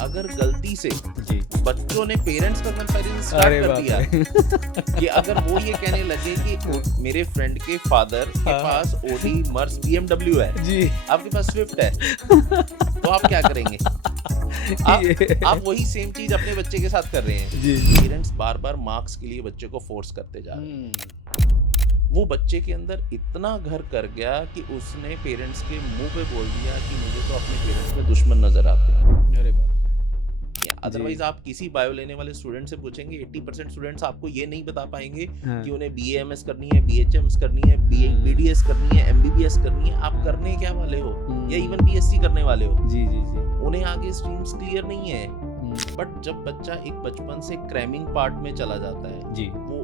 अगर गलती से जी। बच्चों ने पेरेंट्स का कंपैरिजन स्टार्ट अरे कर बाप दिया रे! कि अगर वो ये कहने लगे कि मेरे फ्रेंड के फादर के हाँ, पास ओडी मर्स बीएमडब्ल्यू है, जी। आपके पास स्विफ्ट है, तो आप क्या करेंगे? आप ये वही सेम चीज अपने बच्चे के साथ कर रहे हैं। जी। पेरेंट्स बार बार मार्क्स के लिए बच्चे को फोर्स करते जा रहे हैं। वो बच्चे के अंदर इतना घर कर गया कि उसने पेरेंट्स के मुंह पे बोल दिया कि मुझे तो अपने पेरेंट्स में दुश्मन नजर आते हैं। अरे बाप या रे! जी। अदरवाइज आप किसी बायो लेने वाले स्टूडेंट से पूछेंगे 80% स्टूडेंट्स आपको ये नहीं बता पाएंगे हाँ, कि उन्हें बीएएमएस करनी है, बीएचएमएस करनी है, हाँ। बीडीएस करनी है, एमबीबीएस करनी है। आप करने क्या वाले हो या इवन बीएससी करने वाले हो, जी, जी, जी। उन्हें आगे स्ट्रीम्स क्लियर नहीं है। हुँ, बट जब बच्चा एक बचपन से क्रैमिंग पार्ट में चला जाता है, जी। वो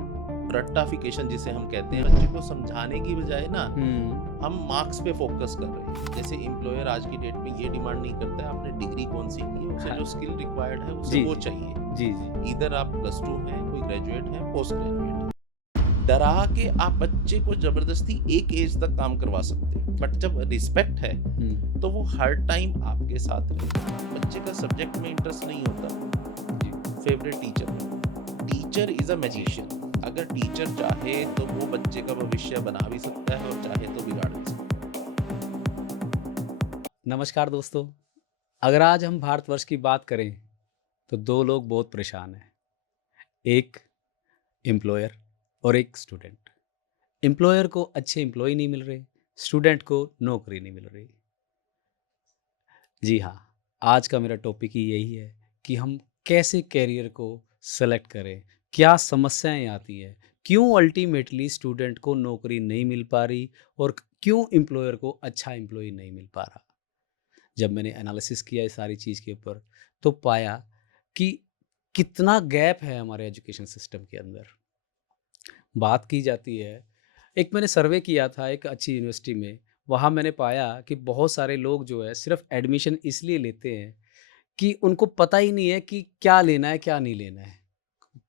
रट्टाफिकेशन जिसे हम कहते हैं, हुँ। बच्चे को समझाने की बजाय ना हुँ, हम मार्क्स पे फोकस कर रहे हैं। जैसे एम्प्लॉयर आज की डेट में ये डिमांड नहीं करता है आपने डिग्री कौन सी की है, उसे हाँ। जो स्किल रिक्वायर्ड है उसे जी, वो जी। चाहिए। जी, जी। इधर आप +2 हैं, कोई ग्रेजुएट है, पोस्ट ग्रेजुएट है। डरा के आप बच्चे को जबरदस्ती एक एज तक काम करवा सकते हैं, बट जब रिस्पेक्ट है हुँ, तो वो हर टाइम आपके साथ रहेगा। बच्चे का सब्जेक्ट में इंटरेस्ट नहीं होता, जी। Favourite teacher is a magician. अगर टीचर चाहे तो वो बच्चे का भविष्य बना भी सकता है और चाहे तो बिगाड़ भी सकता नमस्कार दोस्तों, अगर आज हम भारतवर्ष की बात करें, तो 2 लोग बहुत परेशान हैं। एक एम्प्लॉयर और एक स्टूडेंट। एम्प्लॉयर को अच्छे एम्प्लॉयी नहीं मिल रहे, स्टूडेंट को नौकरी नहीं मिल रही। जी हाँ, आज का मेरा टॉपिक ही यही है कि हम कैसे करियर को सेलेक्ट करें, क्या समस्याएँ आती हैं, क्यों अल्टीमेटली स्टूडेंट को नौकरी नहीं मिल पा रही और क्यों एम्प्लॉयर को अच्छा एम्प्लॉयी नहीं मिल पा रहा। जब मैंने एनालिसिस किया इस सारी चीज़ के ऊपर, तो पाया कि कितना गैप है हमारे एजुकेशन सिस्टम के अंदर। बात की जाती है, एक मैंने सर्वे किया था एक अच्छी यूनिवर्सिटी में, वहाँ मैंने पाया कि बहुत सारे लोग जो है सिर्फ़ एडमिशन इसलिए लेते हैं कि उनको पता ही नहीं है कि क्या लेना है, क्या नहीं लेना है।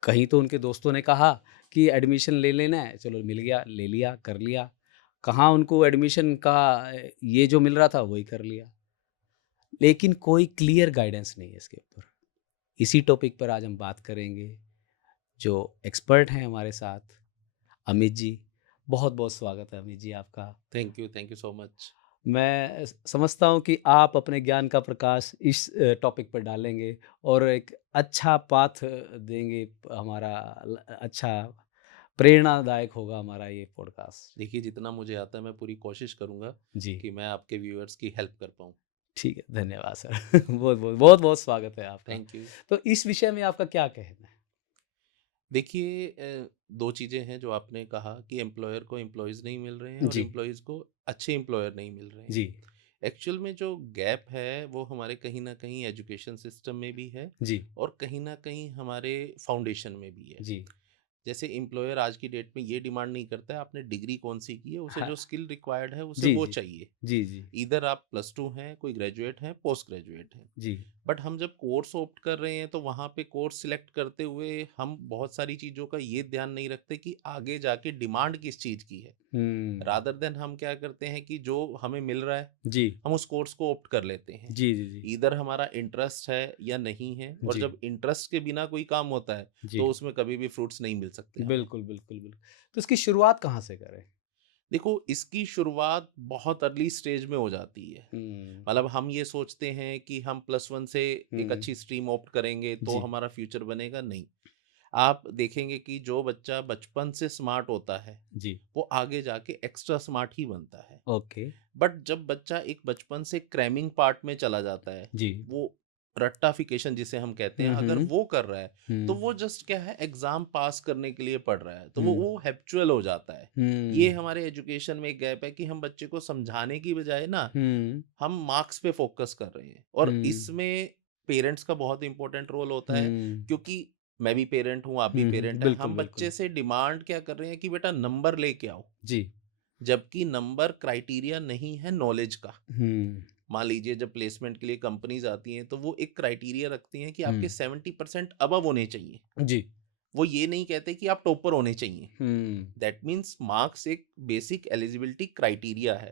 कहीं तो उनके दोस्तों ने कहा कि एडमिशन ले लेना है, चलो मिल गया, ले लिया, कर लिया। कहाँ उनको एडमिशन का ये जो मिल रहा था वही कर लिया। लेकिन कोई क्लियर गाइडेंस नहीं है इसके ऊपर। इसी टॉपिक पर आज हम बात करेंगे। जो एक्सपर्ट हैं हमारे साथ, अमित जी। बहुत-बहुत स्वागत है अमित जी आपका। है। Thank you so much. मैं समझता हूँ कि आप अपने ज्ञान का प्रकाश इस टॉपिक पर डालेंगे और एक अच्छा पाथ देंगे। हमारा अच्छा प्रेरणादायक होगा हमारा ये पॉडकास्ट। देखिए जितना मुझे आता है मैं पूरी कोशिश करूंगा जी, कि मैं आपके व्यूअर्स की हेल्प कर पाऊँ। ठीक है, धन्यवाद सर। बहुत-बहुत स्वागत है आपका। Thank you. तो इस विषय में आपका क्या कहना है? देखिए दो चीज़ें हैं जो आपने कहा कि एम्प्लॉयर को एम्प्लॉयज़ नहीं मिल रहे हैं और जी, एम्प्लॉयज़ को अच्छे एम्प्लॉयर नहीं मिल रहे जी, हैं। एक्चुअल में जो गैप है वो हमारे कहीं न कहीं एजुकेशन सिस्टम में भी है जी, और कहीं न कहीं हमारे फाउंडेशन में भी है। जी। जैसे एम्प्लॉयर आज की डेट में ये डिमांड नहीं करता है आपने डिग्री कौन सी की है, उसे हाँ, जो स्किल रिक्वायर्ड है उसे जी, वो जी। चाहिए। जी, जी, इधर आप +2 हैं, कोई ग्रेजुएट हैं, पोस्ट ग्रेजुएट हैं। जी। बट हम जब कोर्स ऑप्ट कर रहे हैं तो वहाँ पे कोर्स सिलेक्ट करते हुए हम बहुत सारी चीज़ों का ये ध्यान नहीं रखते कि आगे जाके डिमांड किस चीज़ की है। हुँ। रादर देन हम क्या करते हैं कि जो हमें मिल रहा है जी, हम उस कोर्स को ऑप्ट कर लेते हैं। जी, जी, जी। इधर हमारा इंटरेस्ट है या नहीं है, और जी, जब इंटरेस्ट के बिना कोई काम होता है जी। तो उसमें कभी भी फ्रूट्स नहीं मिल सकते हमें। बिल्कुल, बिल्कुल, बिल्कुल। तो इसकी शुरुआत कहाँ से करें? देखो इसकी शुरुआत बहुत अर्ली स्टेज में हो जाती है। हुँ, मतलब हम ये सोचते हैं कि हम +1 से एक हुँ। अच्छी स्ट्रीम ऑप्ट करेंगे तो जी, हमारा फ्यूचर बनेगा, नहीं। आप देखेंगे कि जो बच्चा बचपन से स्मार्ट होता है जी। वो आगे जाके एक्स्ट्रा स्मार्ट ही बनता है। ओके। बट जब बच्चा एक बचपन से क्रैमिंग पार्ट में चला जाता है, जी। वो रट्टाफिकेशन जिसे हम कहते हैं, हुँ, अगर हुँ। वो कर रहा है तो हुँ, वो जस्ट क्या है एग्जाम पास करने के लिए पढ़ रहा है, तो हुँ, वो हैप्चुअल हो जाता है। ये हुँ, हमारे एजुकेशन में एक गैप है कि हम बच्चे को समझाने की बजाय ना हुँ, हम मार्क्स पे फोकस कर रहे हैं, और हुँ, इसमें पेरेंट्स का बहुत इंपॉर्टेंट रोल होता है। हुँ, क्योंकि मैं भी पेरेंट हूँ, आप भी हुँ, हुँ। पेरेंट हैं, बिल्कुल, हम बच्चे बिल्कुल। से डिमांड क्या कर रहे हैं कि बेटा नंबर लेके आओ, जी। जबकि नंबर क्राइटेरिया नहीं है नॉलेज का। हुँ, मान लीजिए जब प्लेसमेंट के लिए कंपनीज आती हैं तो वो एक क्राइटेरिया रखती हैं कि हुँ। आपके 70% अबव होने चाहिए। जी। वो ये नहीं कहते कि आप टॉपर होने चाहिए। हुँ, दैट मीन्स मार्क्स एक बेसिक एलिजिबिलिटी क्राइटेरिया है।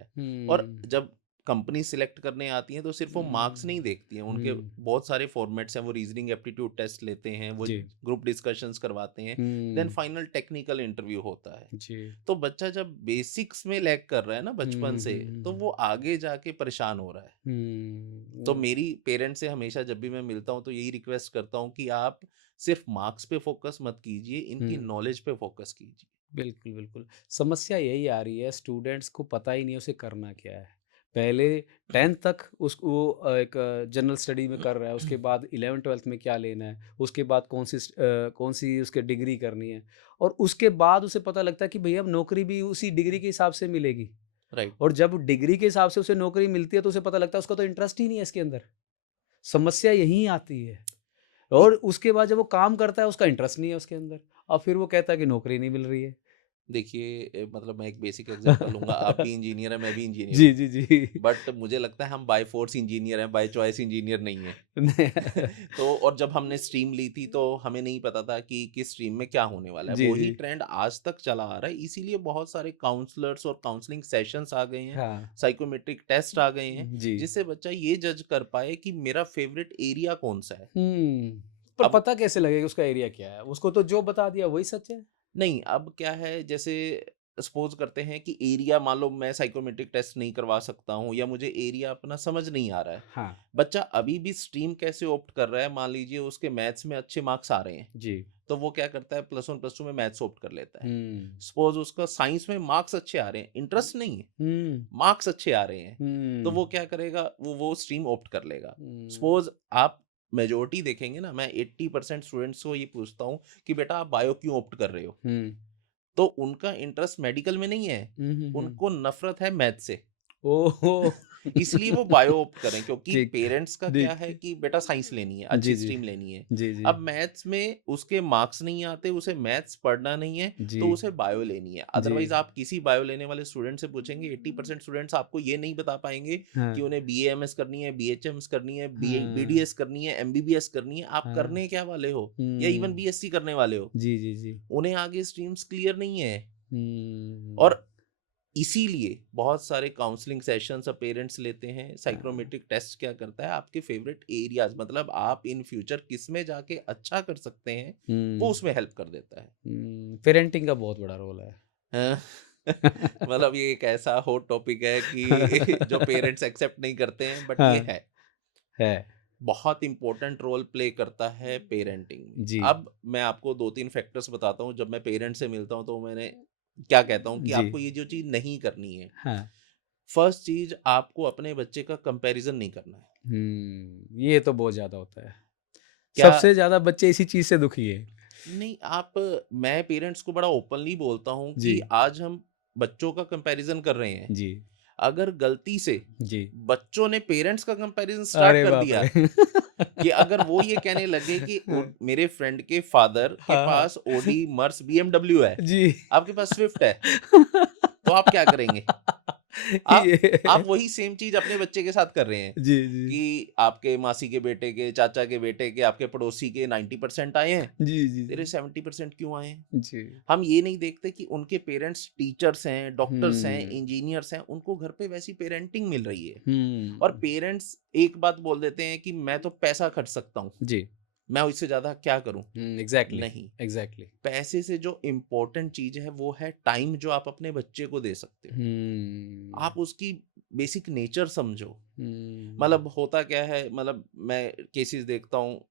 और हुँ, जब कंपनी सिलेक्ट करने आती हैं तो सिर्फ वो मार्क्स नहीं देखती हैं, उनके बहुत सारे फॉर्मेट्स हैं, वो रीजनिंग एप्टीट्यूड टेस्ट लेते हैं, वो जी। ग्रुप डिस्कशंस करवाते हैं, देन फाइनल टेक्निकल इंटरव्यू होता है। जी। तो बच्चा जब बेसिक्स में लैग कर रहा है ना बचपन से, तो वो आगे जाके परेशान हो रहा है। तो मेरी पेरेंट्स से हमेशा जब भी मैं मिलता हूँ तो यही रिक्वेस्ट करता हूँ कि आप सिर्फ मार्क्स पे फोकस मत कीजिए, इनकी नॉलेज पे फोकस कीजिए। बिल्कुल, बिल्कुल। समस्या यही आ रही है, स्टूडेंट्स को पता ही नहीं है उसे करना क्या है। पहले 10th तक वो एक जनरल स्टडी में कर रहा है, उसके बाद 11th-12th में क्या लेना है, उसके बाद कौन-सी उसके डिग्री करनी है, और उसके बाद उसे पता लगता है कि भैया अब नौकरी भी उसी डिग्री के हिसाब से मिलेगी। राइट। और जब डिग्री के हिसाब से उसे नौकरी मिलती है तो उसे पता लगता है उसका तो इंटरेस्ट ही नहीं है इसके अंदर। समस्या यहीं आती है। और उसके बाद जब वो काम करता है उसका इंटरेस्ट नहीं है उसके अंदर। अब फिर वो कहता है कि नौकरी नहीं मिल रही है। देखिए मतलब मैं एक बेसिक एग्जांपल लूंगा, आप भी इंजीनियर हैं, मैं भी इंजीनियर जी, हूँ, जी, जी। बट मुझे लगता है हम बाय फोर्स इंजीनियर हैं, बाय चॉइस इंजीनियर नहीं है। तो और जब हमने स्ट्रीम ली थी तो हमें नहीं पता था कि किस स्ट्रीम में क्या होने वाला है, जी, वही जी। ट्रेंड आज तक चला आ रहा है, इसीलिए बहुत सारे काउंसलर्स और काउंसलिंग सेशंस आ गए हैं, हाँ। साइकोमेट्रिक टेस्ट आ गए हैं, जी। जिससे बच्चा ये जज कर पाए कि मेरा फेवरेट एरिया कौन सा है। पर अब पता कैसे लगेगा उसका एरिया क्या है? उसको तो जो बता दिया वही सच है। नहीं, अब क्या है, जैसे सपोज करते हैं कि एरिया, मान लो मैं साइकोमेट्रिक टेस्ट नहीं करवा सकता हूँ या मुझे एरिया अपना समझ नहीं आ रहा है, हाँ। बच्चा अभी भी स्ट्रीम कैसे ऑप्ट कर रहा है, मान लीजिए उसके मैथ्स में अच्छे मार्क्स आ रहे हैं, जी। तो वो क्या करता है, +1 +2 में मैथ्स ऑप्ट कर लेता है। हुँ। सपोज उसका साइंस में मार्क्स अच्छे आ रहे हैं, इंटरेस्ट नहीं है, हुँ। मार्क्स अच्छे आ रहे हैं, तो हुँ। वो क्या करेगा, वो स्ट्रीम ऑप्ट कर लेगा। हुँ। सपोज आप मेजोरिटी देखेंगे ना, मैं 80% स्टूडेंट्स को ये पूछता हूँ कि बेटा आप बायो क्यों ऑप्ट कर रहे हो, हुँ। तो उनका इंटरेस्ट मेडिकल में नहीं है, हुँ, हुँ, हुँ। उनको नफ़रत है मैथ से। ओहो! इसलिए वो बायो ऑप्ट करें, क्योंकि ठीक, पेरेंट्स का क्या है देखिए। कि बेटा साइंस लेनी है, जी, अच्छी जी। स्ट्रीम लेनी है। जी, जी। अब मैथ्स में उसके मार्क्स नहीं आते, उसे मैथ्स पढ़ना नहीं है, जी। तो उसे बायो लेनी है। जी। अदरवाइज़ आप किसी बायो लेने वाले स्टूडेंट से पूछेंगे, 80% स्टूडेंट्स आपको ये नहीं बता पाएँगे हाँ। कि उन्हें बीएएमएस करनी है, बीएचएम्स करनी है, हाँ। बीडीएस करनी है, एमबीबीएस करनी है, आप हाँ। करने क्या वाले हो? या इवन हुँ। बीएससी करने वाले हो? जी, जी, जी। उन्हें आगे स्ट्रीम्स क्लियर नहीं है। हुँ। और इसीलिए बहुत सारे काउंसलिंग सेशंस अब पेरेंट्स लेते हैं। हाँ। साइकोमेट्रिक टेस्ट क्या करता है, आपके फेवरेट एरियाज, मतलब आप इन फ्यूचर किस में जाके अच्छा कर सकते हैं, वो हुँ। उसमें हेल्प कर देता है। पेरेंटिंग का बहुत बड़ा रोल है। हाँ, मतलब ये एक ऐसा हॉट टॉपिक है कि जो पेरेंट्स एक्सेप्ट नहीं करते हैं, बट ये हाँ, है, है। बहुत इंपॉर्टेंट रोल प्ले करता है पेरेंटिंग में। जी। अब मैं आपको 2-3 फैक्टर्स बताता हूँ, जब मैं पेरेंट्स से मिलता हूँ तो मैंने क्या कहता हूँ कि जी। आपको ये जो चीज़ नहीं करनी है। हाँ। फर्स्ट चीज़, आपको अपने बच्चे का कंपैरिज़न नहीं करना है। ये तो बहुत ज़्यादा होता है। क्या सबसे ज़्यादा बच्चे इसी चीज़ से दुखी हैं। नहीं, आप मैं पेरेंट्स को बड़ा ओपनली बोलता हूँ जी। कि आज हम बच्चों का कंपैरिज़न कर रहे हैं। जी। अगर गलती से जी। बच्चों ने पेरेंट्स का कंपैरिज़न स्टार्ट अरे कर बाप दिया रे! कि अगर वो ये कहने लगे कि मेरे फ्रेंड के फादर के हाँ, हाँ। पास ऑडी, मर्स, बीएमडब्ल्यू है, जी। आपके पास स्विफ्ट है, तो आप क्या करेंगे? आप ये वही सेम चीज़ अपने बच्चे के साथ कर रहे हैं जी, जी। कि आपके मासी के बेटे के, चाचा के बेटे के, आपके पड़ोसी के 90% आए हैं, जी, जी, तेरे जी। 70% क्यों आए हैं? जी। हम ये नहीं देखते कि उनके पेरेंट्स टीचर्स हैं, डॉक्टर्स हैं, हुँ। इंजीनियर्स हैं, उनको घर पे वैसी पेरेंटिंग मिल रही है। और हुँ। पेरेंट्स एक बात बोल देते हैं कि मैं तो पैसा खर्च सकता हूँ, जी। मैं इससे ज़्यादा क्या करूँ? एग्ज़ैक्टली, नहीं, एग्ज़ैक्टली। पैसे से जो इम्पोर्टेंट चीज़ है वो है टाइम, जो आप अपने बच्चे को दे सकते हो। हुँ। आप उसकी बेसिक नेचर समझो। हुँ। मतलब होता क्या है, मतलब मैं केसेस देखता हूँ,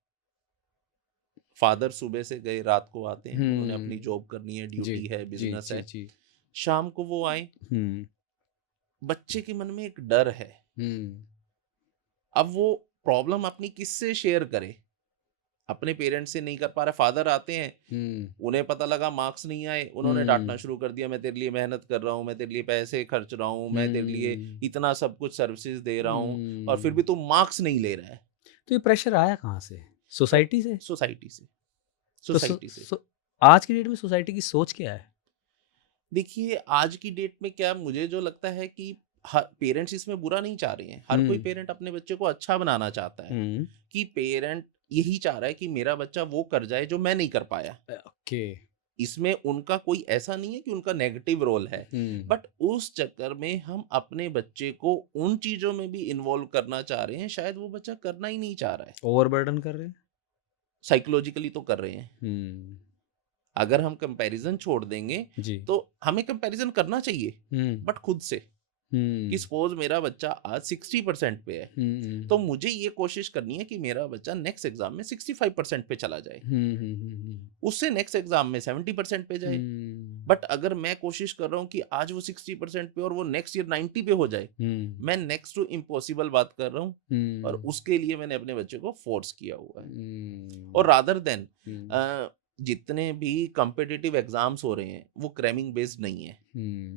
फादर सुबह से गए, रात को आते हैं, उन्होंने अपनी हुँ। जॉब करनी है, जी, ड्यूटी है, जी, बिज़नेस जी, है, जी। शाम को वो आए, हुँ। बच्चे के मन में एक डर है। हुँ। अब वो प्रॉब्लम अपनी किससे शेयर करे? अपने पेरेंट्स से नहीं कर पा रहा। फादर आते हैं, हुँ। उन्हें पता लगा मार्क्स नहीं आए, उन्होंने डाँटना हुँ। शुरू कर दिया, मैं तेरे लिए मेहनत कर रहा हूँ, मैं तेरे लिए पैसे खर्च रहा हूँ, मैं तेरे लिए हुँ। इतना सब कुछ सर्विसेज़ दे रहा हूँ, और फिर भी हुँ। तू मार्क्स नहीं ले रहा है। तो ये प्रेशर आया कहाँ से? तो सोसाइटी से? सोसाइटी से, तो सो सोसाइटी से। सो आज की डेट में सोसाइटी की सोच क्या है? देखिए, आज की डेट में क्या मुझे जो लगता है कि हर पेरेंट्स इसमें बुरा नहीं चाह रहे हैं। हर कोई हुँ। पेरेंट अपने बच्चे को अच्छा बनाना चाहता है, हुँ। कि पेरेंट यही चाह रहा है कि मेरा बच्चा वो कर जाए जो मैं नहीं कर पाया। ओके। इसमें उनका कोई ऐसा नहीं है कि उनका नेगेटिव रोल है, हम्म, बट उस चक्कर में हम अपने बच्चे को उन चीजों में भी इन्वॉल्व करना चाह रहे हैं, शायद वो बच्चा करना ही नहीं चाह रहा है। ओवरबर्डन कर रहे हैं। साइकोलॉजिकली तो कर रहे हैं। हम्म, अगर हम कंपैरिजन छोड़ देंगे जी। तो हमें कंपैरिजन करना चाहिए, हम्म, बट खुद से, कि हम्म, सपोज मेरा बच्चा आज 60% पे है, हम्म, तो मुझे ये कोशिश करनी है कि मेरा बच्चा नेक्स्ट एग्जाम में 65% पे चला जाए, हम्म, उससे नेक्स्ट एग्जाम में 70% पे जाए। हम्म, बट अगर मैं कोशिश कर रहा हूँ कि आज वो 60% पे और वो नेक्स्ट ईयर 90 पे हो जाए, हम्म, मैं नेक्स्ट टू इम्पॉसिबल बात कर रहा हूँ, और हम्म, उसके लिए मैंने अपने बच्चे को फोर्स किया हुआ है। हम्म, और रादर देन हम्म, जितने भी कॉम्पिटिटिव एग्जाम्स हो रहे हैं वो क्रैमिंग बेस्ड नहीं है,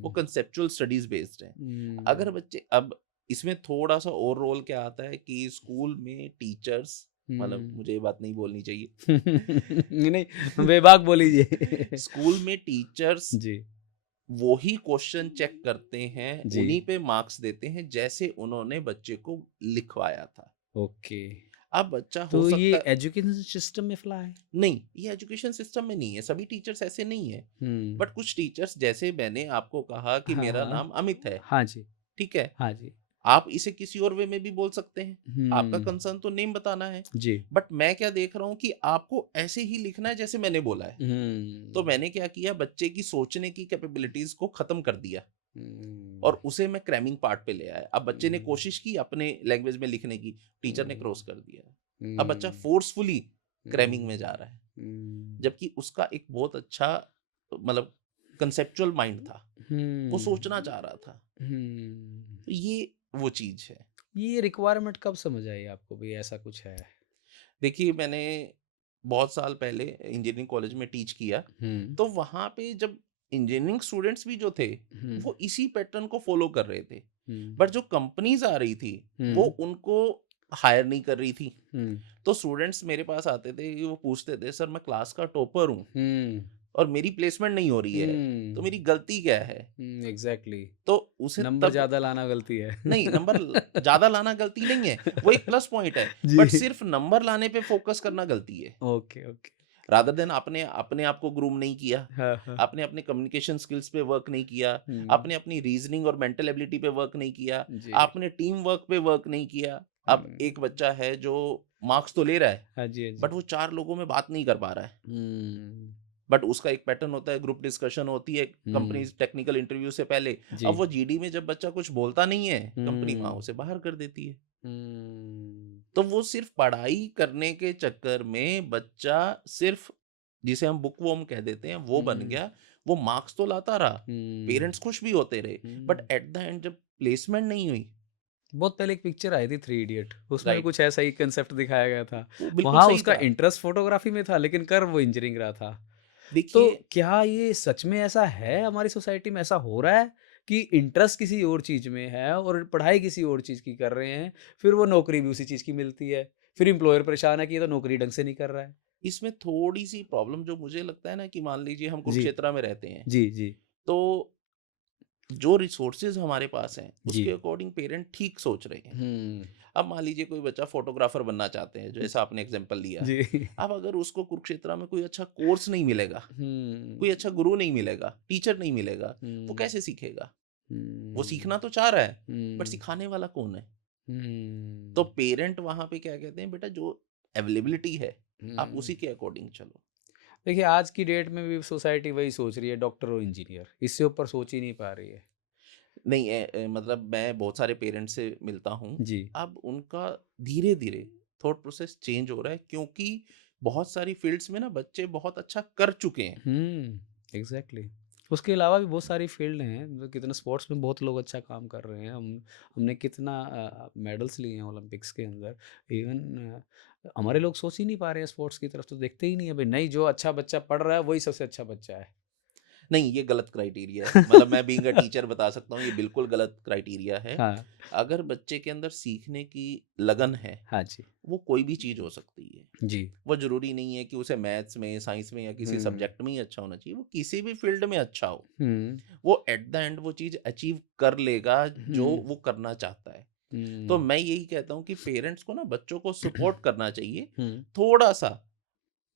वो हम्म, कंसेप्चुअल स्टडीज बेस्ड है। अगर बच्चे अब इसमें थोड़ा सा और रोल क्या आता है कि स्कूल में टीचर्स, मतलब हम्म। मुझे ये बात नहीं बोलनी चाहिए, नहीं, बेबाक बोलीजिए। स्कूल में टीचर्स जी, वो ही क्वेश्चन चेक करते हैं, जी, उन्हीं पे मार्क्स देते हैं जैसे उन्होंने बच्चे को लिखवाया था। ओके। अब बच्चा हो तो ये सकता है, एजुकेशन सिस्टम में फ्लॉ है? नहीं ये एजुकेशन सिस्टम में नहीं है, सभी टीचर्स ऐसे नहीं है, हुँ। बट कुछ टीचर्स, जैसे मैंने आपको कहा कि हाँ, मेरा हाँ। नाम अमित है, हाँ जी, ठीक है, हाँ जी। आप इसे किसी और वे में भी बोल सकते हैं, आपका हुँ, कंसर्न तो नेम बताना है, जी। बट मैं क्या देख रहा हूँ कि आपको ऐसे ही लिखना है जैसे मैंने बोला है। तो हुँ, मैंने क्या किया, बच्चे की सोचने की कैपेबिलिटीज को खत्म कर दिया हुँ, और उसे मैं क्रैमिंग पार्ट पे ले आया। अब बच्चे ने हुँ, कोशिश की अपने लैंग्वेज में लिखने की, टीचर ने हुँ, क्रॉस कर दिया। अब बच्चा हुँ, फोर्सफुली क्रैमिंग में जा हुँ, रहा है, हुँ, जबकि उसका एक बहुत अच्छा, मतलब कंसेप्चुअल माइंड था, वो सोचना हुँ, चाह रहा था। हुँ। तो ये वो चीज है। ये रिक्वायरमेंट कब समझ आई आपको भई ऐसा कुछ है? देखिए, मैंने बहुत साल पहले इंजीनियरिंग कॉलेज में टीच किया, हुँ, तो वहाँ पे जब इंजीनियरिंग स्टूडेंट्स भी जो थे, हुँ, वो इसी पैटर्न को फॉलो कर रहे थे। हुँ, बट जो कंपनीज़ आ रही थी, वो हुँ, उनको हायर नहीं कर रही थी। हुँ, तो स्टूडेंट्स मेरे पास आते थे कि वो पूछते थे, "सर मैं क्लास का टॉपर हूँ हुँ, और मेरी प्लेसमेंट नहीं हो रही है, तो हुँ, मेरी गलती क्या है?" हुँ, एग्ज़ैक्टली। तो उसे नंबर तब, ज़्यादा लाना गलती है। नहीं, नंबर ज़्यादा लाना गलती नहीं है, वो एक प्लस पॉइंट है, बट जी। सिर्फ नंबर लाने पे फ़ोकस करना गलती है। Okay, okay. रादर देन आपने अपने आप को ग्रूम नहीं किया, हाँ, हाँ। आपने अपने कम्युनिकेशन स्किल्स पे वर्क नहीं किया, हुँ, आपने अपनी रीजनिंग और मेंटल एबिलिटी पे वर्क नहीं किया, जी। आपने टीम वर्क पे वर्क नहीं किया। अब हुँ। एक बच्चा है जो मार्क्स तो ले रहा है, हाँ जी, हाँ बट जी। वो 4 लोगों में बात नहीं कर पा रहा है। हुँ, बट उसका एक पैटर्न होता है, ग्रुप डिस्कशन होती है हुँ, कंपनीज़ टेक्निकल इंटरव्यू से पहले। जी। अब वो जीडी में जब बच्चा कुछ बोलता नहीं है, कंपनी वहाँ हुँ, उसे बाहर कर देती है। हुँ, तो वो सिर्फ पढ़ाई करने के चक्कर में बच्चा सिर्फ, जिसे हम बुक वर्म कह देते हैं, वो बन हुँ, गया। वो मार्क्स तो लाता रहा, हुँ, पेरेंट्स खुश भी होते रहे, but hmm. At the end जब प्लेसमेंट नहीं हुई, बहुत पहले एक पिक्चर आई थी थ्री इडियट, उसमें भी राइट, कुछ ऐसा ही कांसेप्ट दिखाया गया था। वो बिल्कुल वहाँ सही उसका था। इंटरेस्ट फ़ोटोग्राफ़ी में था लेकिन कर वो इंजीनियरिंग रहा था। तो देखिए, क्या ये सच में ऐसा है हमारी सोसाइटी में ऐसा हो रहा है कि इंटरेस्ट किसी और चीज़ में है और पढ़ाई किसी और चीज़ की कर रहे हैं, फिर वो नौकरी भी उसी चीज़ की मिलती है, फिर एम्प्लॉयर परेशान है कि ये तो नौकरी ढंग से नहीं कर रहा है। इसमें थोड़ी सी प्रॉब्लम जो मुझे लगता है ना, कि मान लीजिए हम जी, कुरुक्षेत्र में रहते हैं, जी, जी, तो जो रिसोर्सेज हमारे पास हैं जी। उसके अकॉर्डिंग पेरेंट ठीक सोच रहे हैं। हुँ, अब मान लीजिए कोई बच्चा फोटोग्राफर बनना चाहते हैं, जैसा आपने एग्जांपल लिया। जी। अब अगर उसको कुरुक्षेत्र में कोई अच्छा कोर्स नहीं मिलेगा, हुँ, कोई अच्छा गुरु नहीं मिलेगा, टीचर नहीं मिलेगा, वो हुँ, कैसे सीखेगा? वो हुँ, सीखना तो चाह रहा है, बट हुँ, सिखाने वाला कौन है? तो हुँ, पेरेंट वहाँ पे क्या कहते हैं, बेटा जो अवेलेबिलिटी है, आप हुँ। उसी के अकॉर्डिंग चलो। देखिए, आज की डेट में भी सोसाइटी वही सोच रही है डॉक्टर और इंजीनियर, इससे ऊपर सोच ही नहीं पा रही है। नहीं, मतलब मैं बहुत सारे पेरेंट्स से मिलता हूँ, जी। अब उनका धीरे-धीरे थॉट प्रोसेस चेंज हो रहा है, क्योंकि बहुत सारी फील्ड्स में ना बच्चे बहुत अच्छा कर चुके हैं। एग्ज़ैक्टली। उसके अलावा भी बहुत सारी फ़ील्ड हैं, मतलब कितना स्पोर्ट्स में बहुत लोग अच्छा काम कर रहे हैं। हमने कितना मेडल्स लिए हैं ओलंपिक्स के अंदर। इवन हमारे लोग सोच ही नहीं पा रहे हैं स्पोर्ट्स की तरफ तो देखते ही नहीं है। भई नहीं जो अच्छा बच्चा पढ़ रहा है वही सबसे अच्छा बच्चा है। नहीं, ये गलत क्राइटेरिया है। मतलब मैं बीइंग अ टीचर बता सकता हूँ, ये बिल्कुल गलत क्राइटेरिया है। हाँ। अगर बच्चे के अंदर सीखने की लगन है, हाँ जी। वो कोई भी चीज़ हो सकती है। जी। वो ज़रूरी नहीं है कि उसे मैथ्स में, साइंस में या किसी हुँ, सब्जेक्ट में ही अच्छा होना चाहिए, वो किसी भी फ़ील्ड में अच्छा हो। हुँ, वो एट द एंड वो चीज़ अचीव कर लेगा जो हुँ, वो करना चाहता है। तो हुँ, मैं यही कहता हूँ कि पेरेंट्स को ना बच्चों को सपोर्ट करना चाहिए, हुँ, थोड़ा-सा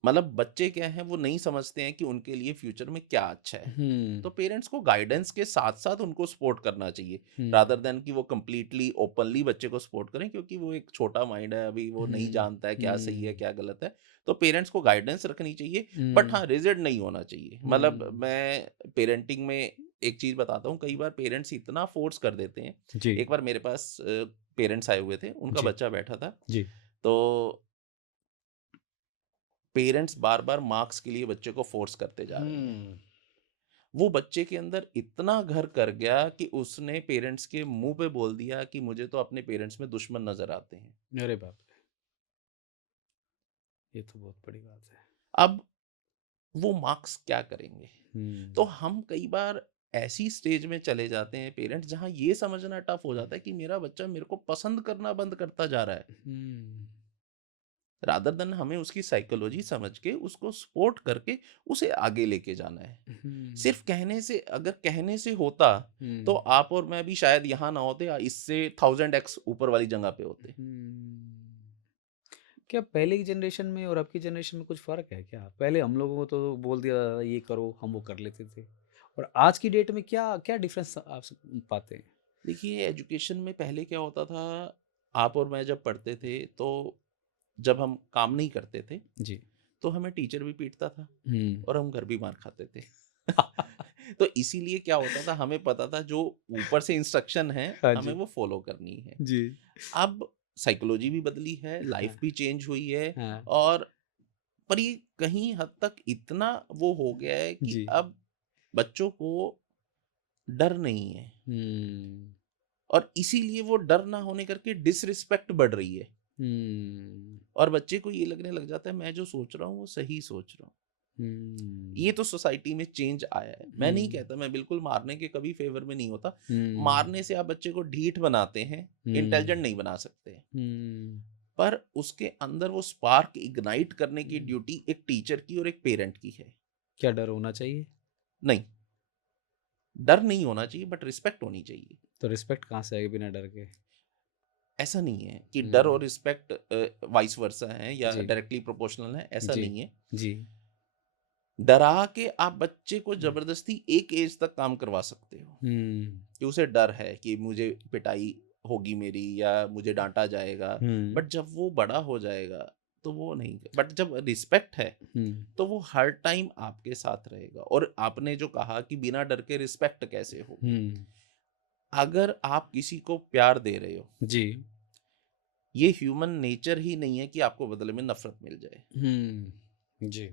मतलब बच्चे क्या हैं वो नहीं समझते हैं कि उनके लिए फ्यूचर में क्या अच्छा है। तो पेरेंट्स को गाइडेंस के साथ साथ उनको सपोर्ट करना चाहिए, रादर देन कि वो कंप्लीटली ओपनली बच्चे को सपोर्ट करें, क्योंकि वो एक छोटा माइंड है, अभी वो नहीं जानता है क्या सही है क्या गलत है। तो पेरेंट्स को गाइडेंस रखनी चाहिए, बट हाँ रिजिड नहीं होना चाहिए। मतलब मैं पेरेंटिंग में एक चीज बताता हूँ, कई बार पेरेंट्स इतना फोर्स कर देते हैं। जी एक बार मेरे पास पेरेंट्स आए हुए थे, उनका जी बच्चा बैठा था। जी तो पेरेंट्स बार बार मार्क्स के लिए बच्चे को फोर्स करते जा रहे हैं। वो बच्चे के अंदर इतना घर कर गया कि उसने पेरेंट्स के मुंह पे बोल दिया कि मुझे तो अपने पेरेंट्स में दुश्मन नजर आते हैं। अरे बाप रे, ये तो बहुत बड़ी बात है। अब वो मार्क्स क्या करेंगे? तो हम कई बार ऐसी स्टेज में चले जाते हैं पेरेंट्स, जहां ये समझना टफ हो जाता है कि मेरा बच्चा मेरे को पसंद करना बंद करता जा रहा है, रादर देन हमें उसकी साइकोलॉजी समझ के उसको सपोर्ट करके उसे आगे लेके जाना है। सिर्फ कहने से, अगर कहने से होता तो आप और मैं भी शायद यहाँ ना होते, या इससे 1000x ऊपर वाली जगह पे होते। क्या पहले की जनरेशन में और अब की जनरेशन में कुछ फ़र्क है क्या? पहले हम लोगों को तो बोल दिया ये करो, हम वो कर लेते थे। और आज की डेट में क्या क्या डिफ़रेंस आप पाते हैं? देखिए एजुकेशन में पहले क्या होता था, आप और मैं जब पढ़ते थे तो जब हम काम नहीं करते थे जी। तो हमें टीचर भी पीटता था हुँ। और हम घर भी मार खाते थे। तो इसीलिए क्या होता था, हमें पता था जो ऊपर से इंस्ट्रक्शन है हाँ हमें जी। वो फॉलो करनी है। जी। अब साइकोलॉजी भी बदली है, हाँ, लाइफ भी चेंज हुई है, हाँ। और पर ये कहीं हद तक इतना वो हो गया है कि जी। अब बच्चों को डर नहीं है, हुँ। और इसीलिए वो डर ना होने करके डिसरिस्पेक्ट बढ़ रही है, हुँ। और बच्चे को ये लगने लग जाता है मैं जो सोच रहा हूँ वो सही सोच रहा हूँ। हुँ। ये तो सोसाइटी में चेंज आया है। मैं नहीं हुँ। कहता, मैं बिल्कुल मारने के कभी फेवर में नहीं होता। हुँ। मारने से आप बच्चे को ढीठ बनाते हैं, हुँ। इंटेलिजेंट नहीं बना सकते। हुँ। पर उसके अंदर वो स्पार्क इग्नाइट करने की हुँ। ड्यूटी एक टीचर की और एक पेरेंट की है। क्या डर होना चाहिए? नहीं, डर नहीं होना चाहिए, बट रिस्पेक्ट होनी चाहिए। तो रिस्पेक्ट कहाँ से आएगी बिना डर के? ऐसा नहीं है कि डर और हुँ। रिस्पेक्ट वाइस वर्सा है या जी। डायरेक्टली प्रोपोर्शनल है, ऐसा जी। नहीं है। जी। डरा के आप बच्चे को हुँ। जबरदस्ती एक एज तक काम करवा सकते हो, हुँ। कि उसे डर है कि मुझे पिटाई होगी मेरी या मुझे डांटा जाएगा। हुँ। बट जब वो बड़ा हो जाएगा तो वो नहीं, बट जब रिस्पेक्ट है हुँ। तो वो हर टाइम आपके साथ रहेगा। और आपने जो कहा कि बिना डर के रिस्पेक्ट कैसे होगी, हुँ। अगर आप किसी को प्यार दे रहे हो, जी। ये ह्यूमन नेचर ही नहीं है कि आपको बदले में नफरत मिल जाए। हुँ। जी।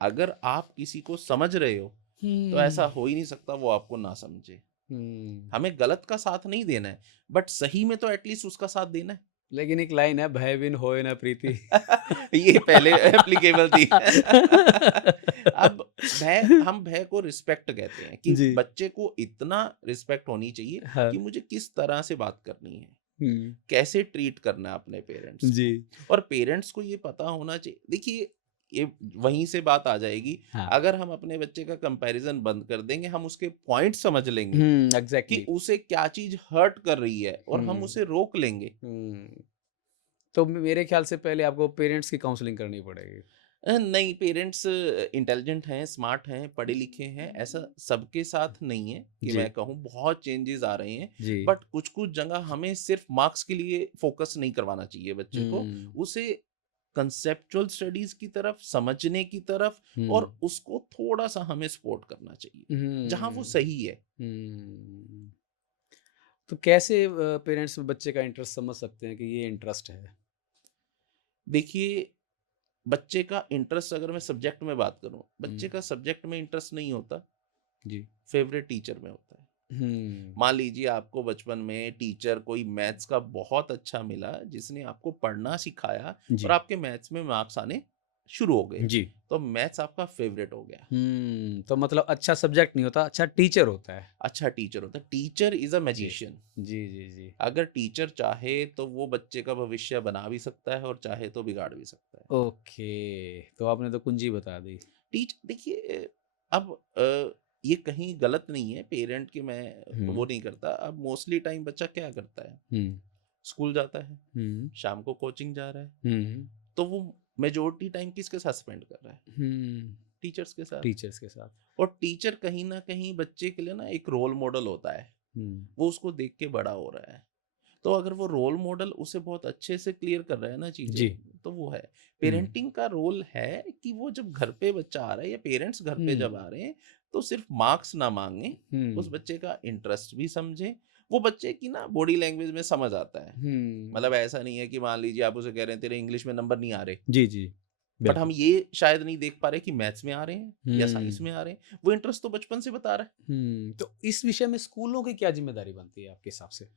अगर आप किसी को समझ रहे हो तो ऐसा हुँ। हो ही नहीं सकता वो आपको ना समझे। हुँ। हमें गलत का साथ नहीं देना है, बट सही में तो एटलीस्ट उसका साथ देना है। लेकिन एक लाइन है, भय बिन होए ना प्रीति। ये पहले एप्लीकेबल थी। अब हम भय को रिस्पेक्ट कहते हैं, कि जी। बच्चे को इतना रिस्पेक्ट होनी चाहिए हाँ। कि मुझे किस तरह से बात करनी है, हुँ। कैसे ट्रीट करना है अपने पेरेंट्स जी। को। और पेरेंट्स को ये पता होना चाहिए। देखिए, ये वहीं से बात आ जाएगी। हाँ। अगर हम अपने बच्चे का कंपैरिजन बंद कर देंगे, हम उसके पॉइंट समझ लेंगे कि एग्ज़ैक्टली। उसे क्या चीज हर्ट कर रही है, और हम हुँ। उसे रोक लेंगे। हुँ। तो मेरे ख़्याल से पहले आपको पेरेंट्स की काउंसलिंग करनी पड़ेगी। नहीं, पेरेंट्स इंटेलिजेंट हैं, स्मार्ट हैं, पढ़े लिखे हैं, ऐसा सबके साथ नहीं है कि जी। मैं कहूँ बहुत चेंजेस आ रहे हैं। जी। बट कुछ-कुछ जगह हमें सिर्फ मार्क्स के लिए फोकस नहीं करवाना चाहिए बच्चे को। हुँ। उसे कंसेप्चुअल स्टडीज़ की तरफ, समझने की तरफ, हुँ। और उसको थोड़ा-सा हमें सपोर्ट करना चाहिए, जहाँ वो हुँ। सही है। हुँ। तो कैसे पेरेंट्स बच्चे का इंटरेस्ट समझ सकते हैं कि ये इंटरेस्ट है? देखिए, बच्चे का इंटरेस्ट, अगर मैं सब्जेक्ट में बात करूँ, हुँ। बच्चे का सब्जेक्ट में इंटरेस्ट नहीं होता, जी। फेवरेट टीचर में होता है। हुँ। मान लीजिए आपको बचपन में टीचर कोई मैथ्स का बहुत अच्छा मिला, जिसने आपको पढ़ना सिखाया और जी। आपके मैथ्स में मार्क्स आने शुरू हो गए, जी। तो मैथ्स आपका फेवरेट हो गया। तो मतलब अच्छा सब्जेक्ट नहीं होता, अच्छा टीचर होता है। अच्छा टीचर होता है। टीचर इज अ जी। मैजिशियन। जी, जी, जी। अगर टीचर चाहे तो वो बच्चे का भविष्य बना भी सकता है, और चाहे तो बिगाड़ भी सकता है। ओके, तो आपने तो कुंजी बता दी। देखिए, अब ये कहीं गलत नहीं है, पेरेंट की मैं वो हुँ। नहीं करता। अब मोस्टली टाइम बच्चा क्या करता है, हुँ। स्कूल जाता है, हुँ। शाम को कोचिंग जा रहा है, हुँ। तो वो मेजोरिटी टाइम किसके साथ स्पेंड कर रहा है? टीचर्स के साथ। टीचर्स के साथ। और टीचर कहीं ना कहीं बच्चे के लिए ना एक रोल मॉडल होता है, वो उसको देख के बड़ा हो रहा है। तो अगर वो रोल मॉडल उसे बहुत अच्छे से क्लियर कर रहा है ना जी। चीजें, तो वो है। पेरेंटिंग का रोल है कि वो जब घर पे बच्चा आ रहा है या पेरेंट्स घर पे जब आ रहे हैं, तो सिर्फ मार्क्स ना मांगे, उस बच्चे का इंटरेस्ट भी समझे। वो बच्चे की ना बॉडी लैंग्वेज में समझ आता है। मतलब ऐसा नहीं है कि मान लीजिए आप उसे कह रहे हैं तेरे इंग्लिश में नंबर नहीं आ रहे, जी जी बट हम बिल्कुल। ये शायद नहीं देख पा रहे कि मैथ्स में आ रहे हैं या साइंस हम्म में आ रहे हैं। वो इंटरेस्ट तो बचपन से बता रहा है। तो इस विषय में स्कूलों की क्या जिम्मेदारी बनती है आपके हिसाब से?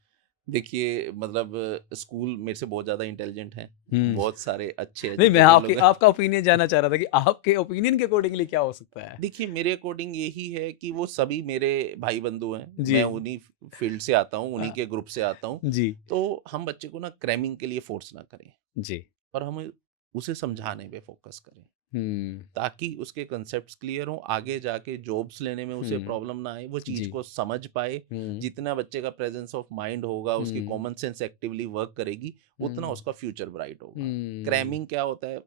देखिए मतलब स्कूल मेरे से बहुत ज़्यादा इंटेलिजेंट हैं, हम्म बहुत सारे अच्छे नहीं, मैं एजुकेटेड आपके लोग हैं। आपका ओपिनियन जानना चाह रहा था कि आपके ओपिनियन के अकॉर्डिंगली क्या हो सकता है? देखिए मेरे अकॉर्डिंग यही है कि वो सभी मेरे भाई बंधु हैं, जी। मैं उन्हीं फील्ड से आता हूँ, उन्हीं हाँ, के ग्रुप से आता हूँ। जी तो हम बच्चे को ना क्रैमिंग के लिए फोर्स ना करें, जी। और हम उसे समझाने पे फोकस करें, हम्म ताकि उसके कंसेप्ट्स क्लियर हों, आगे जाके जॉब्स लेने में उसे हम्म प्रॉब्लम ना आए, वो चीज़ जी। को समझ पाए। हम्म जितना बच्चे का प्रेजेंस ऑफ माइंड होगा, उसकी हम्म कॉमन सेंस एक्टिवली वर्क करेगी, उतना हम्म उसका फ्यूचर ब्राइट होगा। हम्म क्रैमिंग क्या होता है?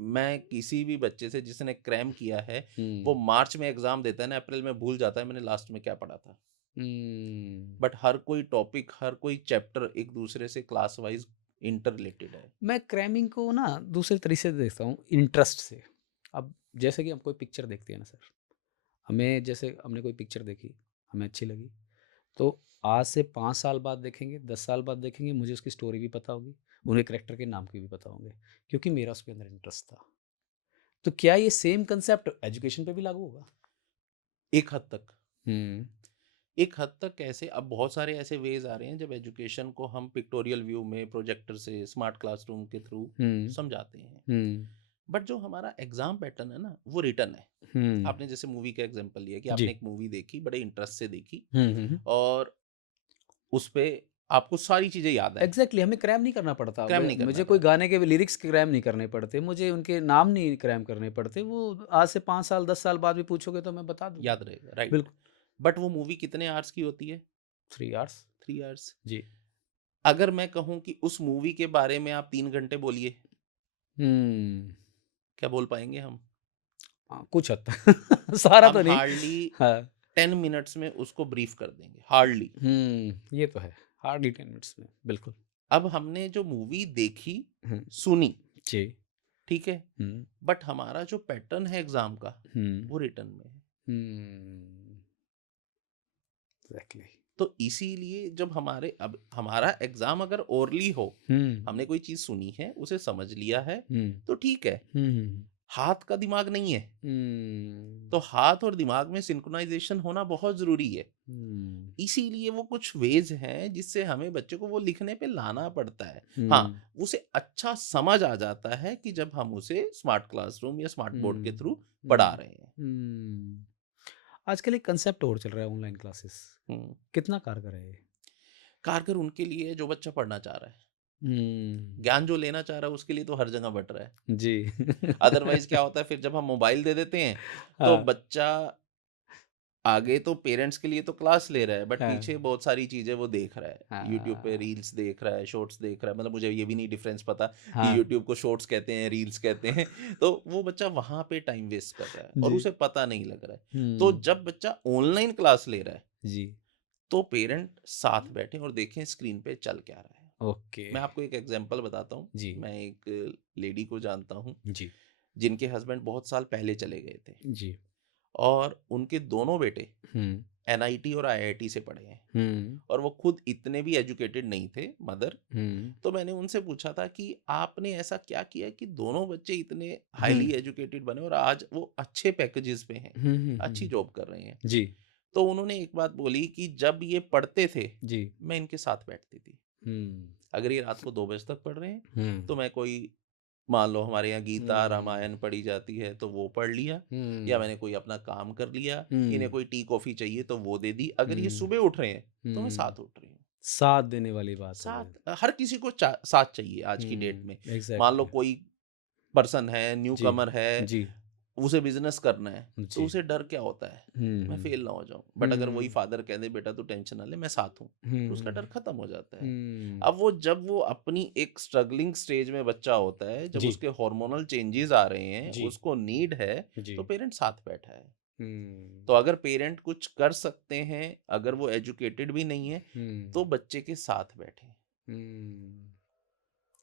मैं किसी भी बच्चे से जिसने क्रैम किया है, वो हम्म मार्च में एग्जाम देता है ना, अप्रैल में भूल जाता है मैंने लास्ट में क्या पढ़ा था। हम्म बट हर कोई टॉपिक, हर कोई चैप्टर एक दूसरे से क्लास वाइज इंटर रिलेटेड है। मैं क्रैमिंग को ना दूसरे तरीके से देखता हूँ, इंटरेस्ट से। अब जैसे कि हम कोई पिक्चर देखते हैं ना सर, हमें जैसे हमने कोई पिक्चर देखी, हमें अच्छी लगी, तो आज से 5 साल बाद देखेंगे, 10 साल बाद देखेंगे, मुझे उसकी स्टोरी भी पता होगी, उन्हें कैरेक्टर के नाम के भी पता होंगे, क्योंकि मेरा उसके अंदर इंटरेस्ट था। तो क्या ये सेम कंसेप्ट एजुकेशन पे भी लागू होगा? एक हद तक। हुँ, एक हद तक कैसे? अब बहुत सारे ऐसे वेज आ रहे हैं जब एजुकेशन को हम पिक्टोरियल व्यू में, प्रोजेक्टर से, स्मार्ट क्लासरूम के थ्रू हुँ, समझाते हैं। हुँ, बट जो हमारा एग्जाम पैटर्न है ना, वो रिटर्न है। हुँ, आपने जैसे मूवी का एग्जांपल लिया कि जी। आपने एक मूवी देखी, बड़े इंटरेस्ट से देखी, हुँ, हुँ, हुँ। और उस पे आपको सारी चीजें याद हैं। एग्ज़ैक्टली, हमें क्रैम नहीं करना पड़ता। क्रैम ब नहीं करना मुझे कोई पड़ता, गाने के लिरिक्स क्रैम नहीं करने पड़ते, मुझे उनके नाम नहीं क्रैम करने पड़ते, वो आज से 5 साल, 10 साल बाद भी पूछोगे तो मैं बता दूँगा। याद रहेगा, राइट। बिल्कुल, बट वो मूवी कितने आवर्स की होती है? 3 आवर्स। 3 आवर्स। जी। अगर मैं कहूँ कि उस मूवी के बारे में आप 3 घंटे बोलिए, हुँ। क्या बोल पाएंगे हम? हाँ, कुछ हद तक सारा हम तो नहीं। हार्डली हाँ। 10 मिनट्स में उसको ब्रीफ कर देंगे, हार्डली। ये तो है। हार्डली 10 मिनट्स में, बिल्कुल। अब हमने जो मूवी देखी, हुँ, सुनी, जी। ठीक है, हुँ, बट हमारा जो पैटर्न है एग्जाम का, हुँ, वो रिटर्न में है। हुँ, एग्ज़ैक्टली। तो इसीलिए जब अब हमारा एग्जाम अगर ओरली हो, हुँ, हमने कोई चीज सुनी है, उसे समझ लिया है, हुँ, तो ठीक है। हुँ, हुँ, हाथ का दिमाग नहीं है, हुँ, तो हाथ और दिमाग में सिंक्रोनाइजेशन होना बहुत जरूरी है। हुँ, इसीलिए वो कुछ वेज हैं जिससे हमें बच्चे को वो लिखने पे लाना पड़ता है। हाँ, हुँ, उसे अच्छा समझ आ जाता है कि जब हम उसे स्मार्ट क्लासरूम या स्मार्ट बोर्ड के हुँ, थ्रू हुँ, पढ़ा रहे हैं। हुँ। आजकल एक कांसेप्ट और चल रहा है, ऑनलाइन क्लासेस। हम्म, कितना कारगर है ये? कारगर उनके लिए है जो बच्चा पढ़ना चाह रहा है। हुँ, ज्ञान जो लेना चाह रहा है उसके लिए तो हर जगह बट रहा है। जी। अदरवाइज क्या होता है, फिर जब हम मोबाइल दे देते हैं, तो हाँ, बच्चा आगे तो पेरेंट्स के लिए तो क्लास ले रहा है, बट हाँ, पीछे बहुत सारी चीजें वो देख रहा है। यूट्यूब पे हाँ, रील्स देख रहा है, शॉर्ट्स देख रहा है। मतलब मुझे ये भी नहीं डिफरेंस पता कि हाँ, यूट्यूब को शॉर्ट्स कहते हैं, रील्स कहते हैं। तो वो बच्चा वहां पे टाइम वेस्ट कर रहा है और जी। उसे पता नहीं लग रहा है। तो हुँ, जब बच्चा ऑनलाइन क्लास ले रहा है, जी। तो पेरेंट साथ बैठे और देखें स्क्रीन पे चल क्या रहा है। ओके। मैं आपको एक एग्जांपल बताता हूँ। जी, मैं एक लेडी को जानता हूँ, जी, जिनके हस्बैंड बहुत साल पहले चले गए थे, जी। और उनके दोनों बेटे हुँ, एनआईटी और आईआईटी से पढ़े हैं, हुँ, और वो खुद इतने भी एजुकेटेड नहीं थे, मदर। हुँ, तो मैंने उनसे पूछा था कि आपने ऐसा क्या किया कि दोनों बच्चे इतने हुँ, हाईली एजुकेटेड बने और आज वो अच्छे पैकेजेस पे हैं, हुँ, हुँ, अच्छी हुँ। जॉब कर रहे हैं? जी, तो उन्होंने एक बात बोली कि जब ये पढ़ते थे, जी। मैं इनके साथ बैठती थी। हुँ, अगर ये रात को 2 बजे तक पढ़ रहे हैं, हुँ, तो मैं कोई, मान लो हमारे यहाँ गीता हुँ, रामायण पढ़ी जाती है तो वो पढ़ लिया, या हुँ, मैंने कोई अपना काम कर लिया। इन्हें हुँ, कोई टी कॉफी चाहिए तो वो दे दी। अगर ये हुँ, सुबह उठ रहे हैं, तो मैं हुँ। साथ उठ रही हूँ। साथ देने वाली बात है। साथ हर किसी को साथ चाहिए आज की डेट हुँ, में। मान लो एग्ज़ैक्टली। कोई पर्सन है, न्यू जी, कमर है, जी। उसे बिजनेस करना है, तो जी। उसे डर क्या होता है, मैं फेल ना हो जाऊं। बट अगर वही फादर कह दे बेटा तू टेंशन ना ले, मैं साथ हूँ, तो उसका डर खत्म हो जाता है। अब वो जब वो अपनी एक स्ट्रगलिंग स्टेज में बच्चा होता है, जब जी। उसके हार्मोनल चेंजेस आ रहे हैं, जी। उसको नीड है, जी। तो पेरेंट साथ बैठा है। तो अगर पेरेंट कुछ कर सकते हैं, अगर वो एजुकेटेड भी नहीं है, तो बच्चे के साथ बैठे।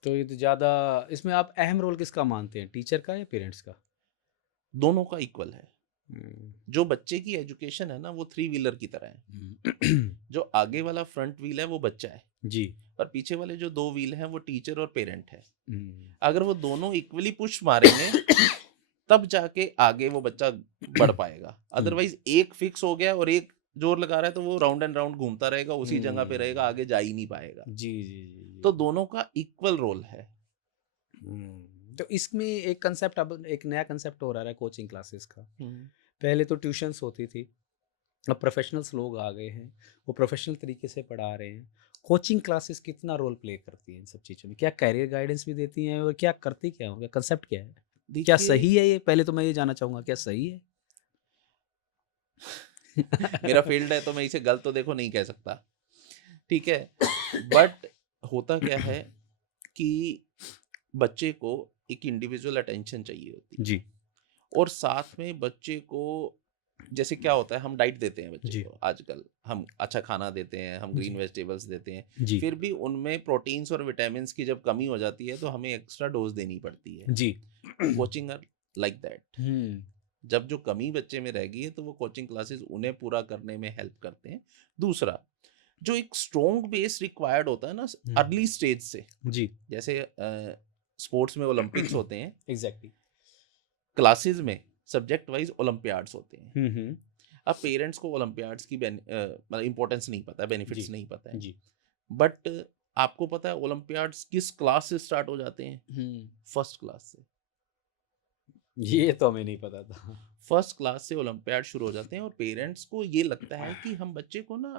तो ये तो ज़्यादा, इसमें आप अहम रोल किसका मानते हैं, टीचर का या पेरेंट्स का? दोनों का इक्वल है। हम्म। जो बच्चे की एजुकेशन है ना, वो 3 व्हीलर की तरह है। जो आगे वाला फ्रंट व्हील है वो बच्चा है, जी। और पीछे वाले जो 2 व्हील हैं वो टीचर और पेरेंट है। हम्म। अगर वो दोनों इक्वली पुश मारेंगे, तब जाके आगे वो बच्चा बढ़ पाएगा। अदरवाइज एक फिक्स हो गया और एक जोर लगा रहा है, तो वो राउंड एंड राउंड घूमता रहेगा, उसी जगह पे रहेगा, आगे जा ही नहीं पाएगा। जी जी जी तो जी। दोनों का इक्वल रोल है। तो इसमें एक कंसेप्ट, अब एक नया कंसेप्ट हो रहा है कोचिंग क्लासेस का। पहले तो ट्यूशन्स होती थी, अब प्रोफेशनल्स लोग आ गए हैं, वो प्रोफेशनल तरीके से पढ़ा रहे हैं। कोचिंग क्लासेस कितना रोल प्ले करती हैं इन सब चीज़ों में? क्या कैरियर गाइडेंस भी देती हैं, और क्या करती क्या होगा, कंसेप्ट क्या है? क्या देखिए, सही है ये? पहले तो मैं ये जानना चाहूँगा, क्या सही है? मेरा फील्ड है तो मैं इसे गलत तो देखो नहीं कह सकता, ठीक है। बट होता क्या है कि बच्चे को एक इंडिविजुअल अटेंशन चाहिए होती है, जी। और साथ में बच्चे को, जैसे क्या होता है, हम डाइट देते हैं बच्चे जी। को, आजकल हम अच्छा खाना देते हैं, हम ग्रीन जी। वेजिटेबल्स देते हैं, जी। फिर भी उनमें प्रोटीन्स और विटामिन की जब कमी हो जाती है, तो हमें एक्स्ट्रा डोज देनी पड़ती है। जी। Coaching are like that. जब जो कमी बच्चे में रह गई है, तो वो कोचिंग क्लासेस उन्हें पूरा करने में हेल्प करते हैं। दूसरा, जो एक स्ट्रॉन्ग बेस रिक्वायर्ड होता है ना अर्ली स्टेज से, जी। जैसे स्पोर्ट्स में ओलंपिक्स होते हैं, एग्जैक्टली। क्लासेस में सब्जेक्ट वाइज ओलंपियाड्स होते हैं। अब पेरेंट्स को ओलंपियाड्स की मतलब इंपॉर्टेंस नहीं पता है, बेनिफिट्स जी। नहीं पता है। जी। बट आपको पता है ओलंपियाड्स किस क्लास से स्टार्ट हो जाते हैं? फर्स्ट क्लास से। ये तो हमें नहीं पता था। फर्स्ट क्लास से ओलंपियाड शुरू हो जाते हैं, और पेरेंट्स को ये लगता है कि हम बच्चे को ना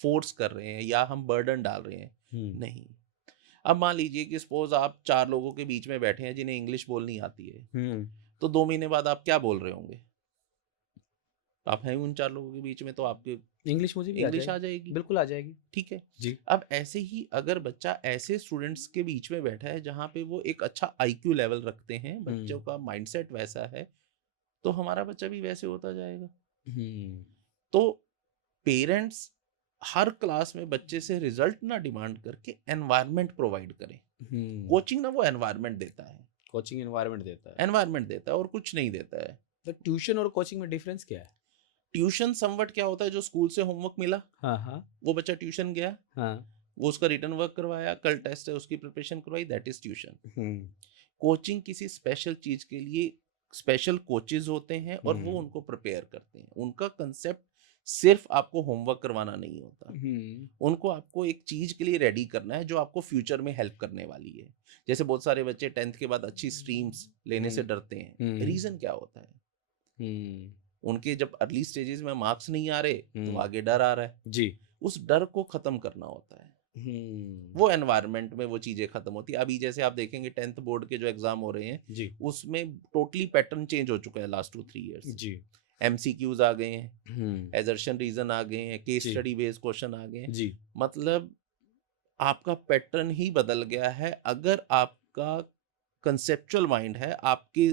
फोर्स कर रहे हैं या हम बर्डन डाल रहे हैं। नहीं। अब मान लीजिए कि सपोज आप 4 लोगों के बीच में बैठे हैं जिन्हें इंग्लिश बोलनी आती है, तो 2 महीने बाद आप क्या बोल रहे होंगे? आप हैं उन 4 लोगों के बीच में, तो आपके इंग्लिश मुझे भी इंग्लिश आ जाएगी। बिल्कुल आ जाएगी। ठीक है। जी। अब ऐसे ही अगर बच्चा ऐसे स्टूडेंट्स के बीच में बैठा है जहाँ पे वो एक अच्छा आईक्यू लेवल रखते हैं, बच्चों का माइंडसेट वैसा है, तो हमारा बच्चा भी वैसे होता जाएगा। तो पेरेंट्स हर क्लास में बच्चे से रिजल्ट ना डिमांड करके एनवायरनमेंट प्रोवाइड करें। कोचिंग ना वो एनवायरनमेंट देता है, कोचिंग एनवायरनमेंट देता है। एनवायरनमेंट देता है और कुछ नहीं देता है। तो ट्यूशन और कोचिंग में डिफरेंस क्या है? ट्यूशन समवट क्या होता है, जो स्कूल से होमवर्क मिला, हाँ हाँ वो बच्चा ट्यूशन गया, हाँ। वो उसका रिटर्न वर्क करवाया, कल टेस्ट है उसकी प्रिपरेशन करवाई, दैट इज ट्यूशन। कोचिंग किसी स्पेशल चीज के लिए स्पेशल कोचेज होते हैं, और वो उनको प्रिपेयर करते हैं। उनका कंसेप्ट सिर्फ आपको होमवर्क करवाना नहीं होता, उनको आपको एक चीज के लिए रेडी करना है जो आपको फ्यूचर में हेल्प करने वाली है। जैसे बहुत सारे बच्चे 10th के बाद अच्छी स्ट्रीम्स लेने से डरते हैं। रीजन क्या होता है? उनके जब अर्ली स्टेजेस में मार्क्स नहीं आ रहे, तो आगे डर आ रहा है। जी। उस डर को खत्म करना होता है, वो एनवायरनमेंट में वो चीजें खत्म होती है। अभी जैसे आप देखेंगे 10th बोर्ड के जो एग्जाम हो रहे हैं, जी। उसमें टोटली पैटर्न चेंज हो चुका है लास्ट 2-3 इयर्स। जी। एमसीक्यूज आ गए हैं, एजर्शन रीजन आ गए हैं, केस स्टडी बेस्ड क्वेश्चन आ गए हैं। जी। मतलब आपका पैटर्न ही बदल गया है। अगर आपका कंसेप्चुअल माइंड है, आपकी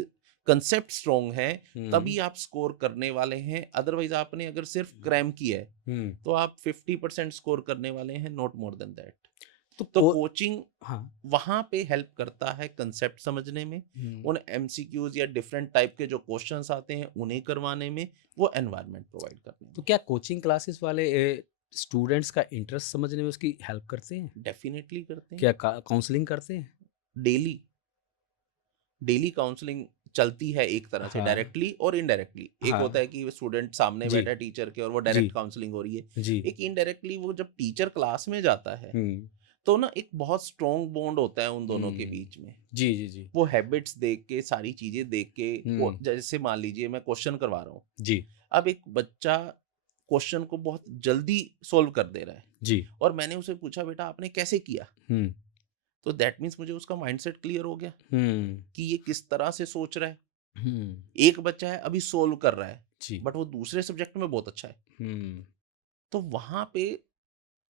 कंसेप्ट स्ट्रॉन्ग है, तभी आप स्कोर करने वाले हैं। अदरवाइज आपने अगर सिर्फ क्रैम किया है, तो आप 50% स्कोर करने वाले हैं, नॉट मोर देन दैट। तो कोचिंग वहां पे हेल्प करता है कंसेप्ट समझने में, उन एमसीक्यूज या डिफरेंट टाइप के जो क्वेश्चंस आते हैं उन्हें करवाने में, वो एनवायरनमेंट प्रोवाइड करने में। तो क्या कोचिंग क्लासेस वाले स्टूडेंट्स का इंटरेस्ट समझने में उसकी हेल्प करते हैं? डेफिनेटली करते हैं। क्या काउंसलिंग करते हैं? डेली काउंसलिंग चलती है, एक तरह से डायरेक्टली और इनडायरेक्टली। एक होता है कि स्टूडेंट सामने बैठा है टीचर के और वो डायरेक्ट काउंसलिंग हो रही है। एक इनडायरेक्टली, वो जब टीचर क्लास में जाता है, तो ना एक बहुत स्ट्रॉन्ग बॉन्ड होता है उन दोनों के बीच में। जी जी जी। वो हैबिट्स देख के, सारी चीजें देख के, जैसे मान लीजिए मैं क्वेश्चन करवा रहा हूँ जी, अब एक बच्चा क्वेश्चन को बहुत जल्दी सोल्व कर दे रहा है जी, और मैंने उसे पूछा बेटा आपने कैसे किया, तो दैट मीन्स मुझे उसका माइंडसेट क्लियर हो गया कि ये किस तरह से सोच रहा है। एक बच्चा है अभी सोल्व कर रहा है, जी। बट वो दूसरे सब्जेक्ट में बहुत अच्छा है। हुँ, तो वहाँ पे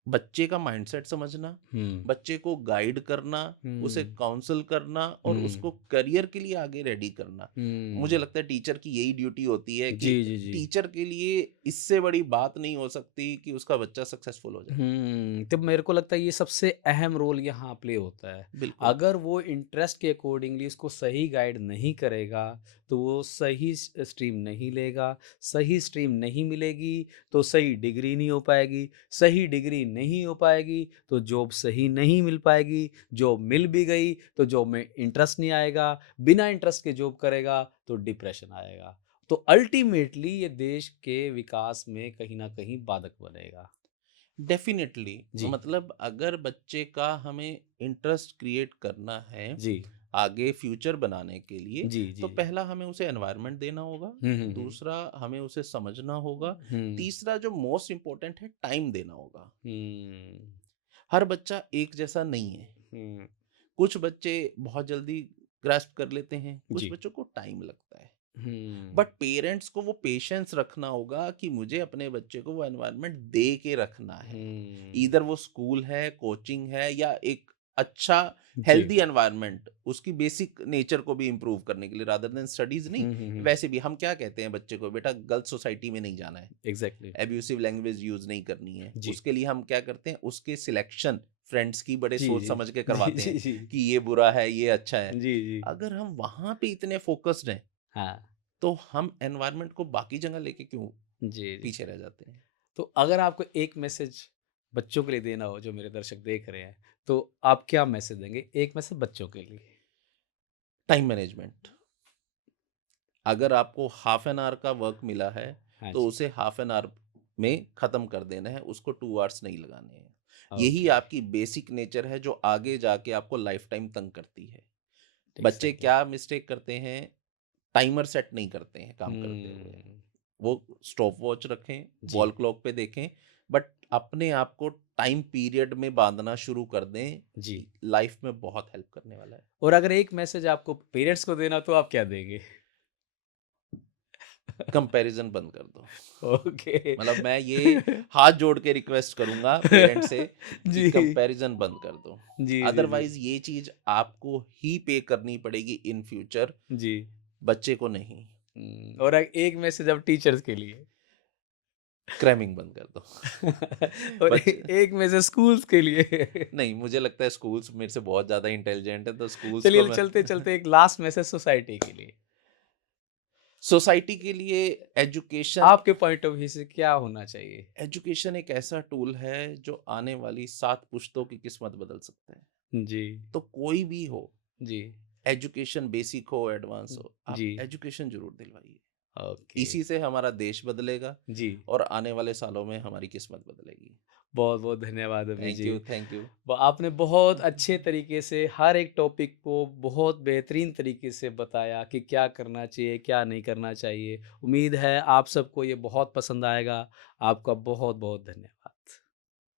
बच्चे का माइंडसेट समझना, हुँ, बच्चे को गाइड करना, उसे हुँ, काउंसल करना और हुँ, उसको करियर के लिए आगे रेडी करना। मुझे हुँ। लगता है टीचर की यही ड्यूटी होती है कि जी, जी, जी। टीचर के लिए इससे बड़ी बात नहीं हो सकती कि उसका बच्चा सक्सेसफुल हो जाए। तो मेरे को लगता है ये सबसे अहम रोल यहाँ प्ले होता है। बिल्कुल। अगर वो इंटरेस्ट के अकॉर्डिंगली इसको सही गाइड नहीं करेगा, तो वो सही स्ट्रीम नहीं लेगा, सही स्ट्रीम नहीं मिलेगी, तो सही डिग्री नहीं हो पाएगी, सही डिग्री नहीं हो पाएगी, तो जॉब सही नहीं मिल पाएगी, जॉब मिल भी गई, तो जॉब में इंटरेस्ट नहीं आएगा, बिना इंटरेस्ट के जॉब करेगा, तो डिप्रेशन आएगा। तो अल्टीमेटली ये देश के विकास में कहीं न कहीं बाधक बनेगा। डेफिनेटली, जी, मतलब अगर बच्चे का हमें इंटरेस्ट क्रिएट करना है जी। आगे फ्यूचर बनाने के लिए, जी, तो जी। पहला हमें उसे एनवायरनमेंट देना होगा, हुँ, हुँ, हुँ। दूसरा हमें उसे समझना होगा, हुँ, तीसरा जो मोस्ट इम्पोर्टेंट है टाइम देना होगा। हुँ, हर बच्चा एक जैसा नहीं है। हुँ। कुछ बच्चे बहुत जल्दी ग्रास्प कर लेते हैं, कुछ जी। बच्चों को टाइम लगता है। हुँ, बट पेरेंट्स को वो पेशेंस रखना होगा कि मुझे अपने बच्चे को वो एनवायरनमेंट दे के रखना है। हुँ। ईदर वो स्कूल है, कोचिंग है या एक अच्छा जी। हेल्दी एनवायरनमेंट उसकी बेसिक नेचर को भी इम्प्रूव करने के लिए रादर देन स्टडीज नहीं। हुँ, हुँ, हुँ। वैसे भी हम क्या कहते हैं बच्चे को, बेटा गलत सोसाइटी में नहीं जाना है, एग्ज़ैक्टली। एब्यूसिव लैंग्वेज यूज नहीं करनी है। जी। उसके लिए हम क्या करते हैं, उसके सिलेक्शन फ्रेंड्स की बड़े जी, सोच जी। समझ के जी, करवाते जी, हैं जी। कि ये बुरा है, ये अच्छा है। जी, जी। अगर हम वहां पे इतने फोकस्ड हैं, हाँ। तो हम एनवायरनमेंट को बाकी जगह लेके क्यों जी, जी। पीछे रह जाते हैं। तो अगर आपको एक मैसेज बच्चों के लिए देना हो, जो मेरे दर्शक देख रहे हैं, तो आप क्या मैसेज देंगे? एक मैसेज बच्चों के लिए। टाइम मैनेजमेंट, अगर आपको हाफ एन आवर का वर्क मिला है हाँ तो जी। उसे हाफ एन आवर में ख़त्म कर देना है, उसको 2 आवर्स नहीं लगाने हैं। यही ओके। आपकी बेसिक नेचर है जो आगे जाके आपको लाइफ टाइम तंग करती है। बच्चे एग्ज़ैक्टली। क्या मिस्टेक करते हैं, टाइमर सेट नहीं करते हैं काम करते हुए। हुँ। वो स्टॉप वॉच रखें, जी, वॉल क्लॉक पे देखें, बट अपने आप को टाइम पीरियड में बांधना शुरू कर दें। जी। लाइफ में बहुत हेल्प करने वाला है। और अगर एक मैसेज आपको पेरेंट्स को देना, तो आप क्या देंगे? कंपैरिजन बंद कर दो। ओके। मतलब मैं ये हाथ जोड़ के रिक्वेस्ट करूंगा पेरेंट से कि जी। कंपैरिजन बंद कर दो। जी, जी, जी। अदरवाइज ये चीज आपको ही पे करनी पड़ेगी इन फ्यूचर, जी। बच्चे को नहीं। और एक मैसेज अब टीचर्स के लिए। क्रैमिंग बंद कर दो। और बच्चे एक मैसेज स्कूल्स के लिए। नहीं, मुझे लगता है स्कूल्स मेरे से बहुत ज्यादा इंटेलिजेंट है, तो स्कूल्स को चलिए मैं चलते-चलते एक लास्ट मैसेज सोसाइटी के लिए। सोसाइटी के लिए एजुकेशन। आपके पॉइंट ऑफ व्यू से क्या होना चाहिए? एजुकेशन एक ऐसा टूल है जो आने वाली 7 पुश्तों की किस्मत बदल सकता है। जी, तो कोई भी हो, जी, एजुकेशन बेसिक हो एडवांस हो, आप जी। एजुकेशन जरूर दिलवाइए। ओके। इसी से हमारा देश बदलेगा जी, और आने वाले सालों में हमारी किस्मत बदलेगी। बहुत-बहुत धन्यवाद अभी थैंक जी। You, thank you. आपने बहुत अच्छे तरीके से हर एक टॉपिक को बहुत बेहतरीन तरीके से बताया कि क्या करना चाहिए, क्या नहीं करना चाहिए। उम्मीद है आप सबको ये बहुत पसंद आएगा। आपका बहुत-बहुत धन्यवाद।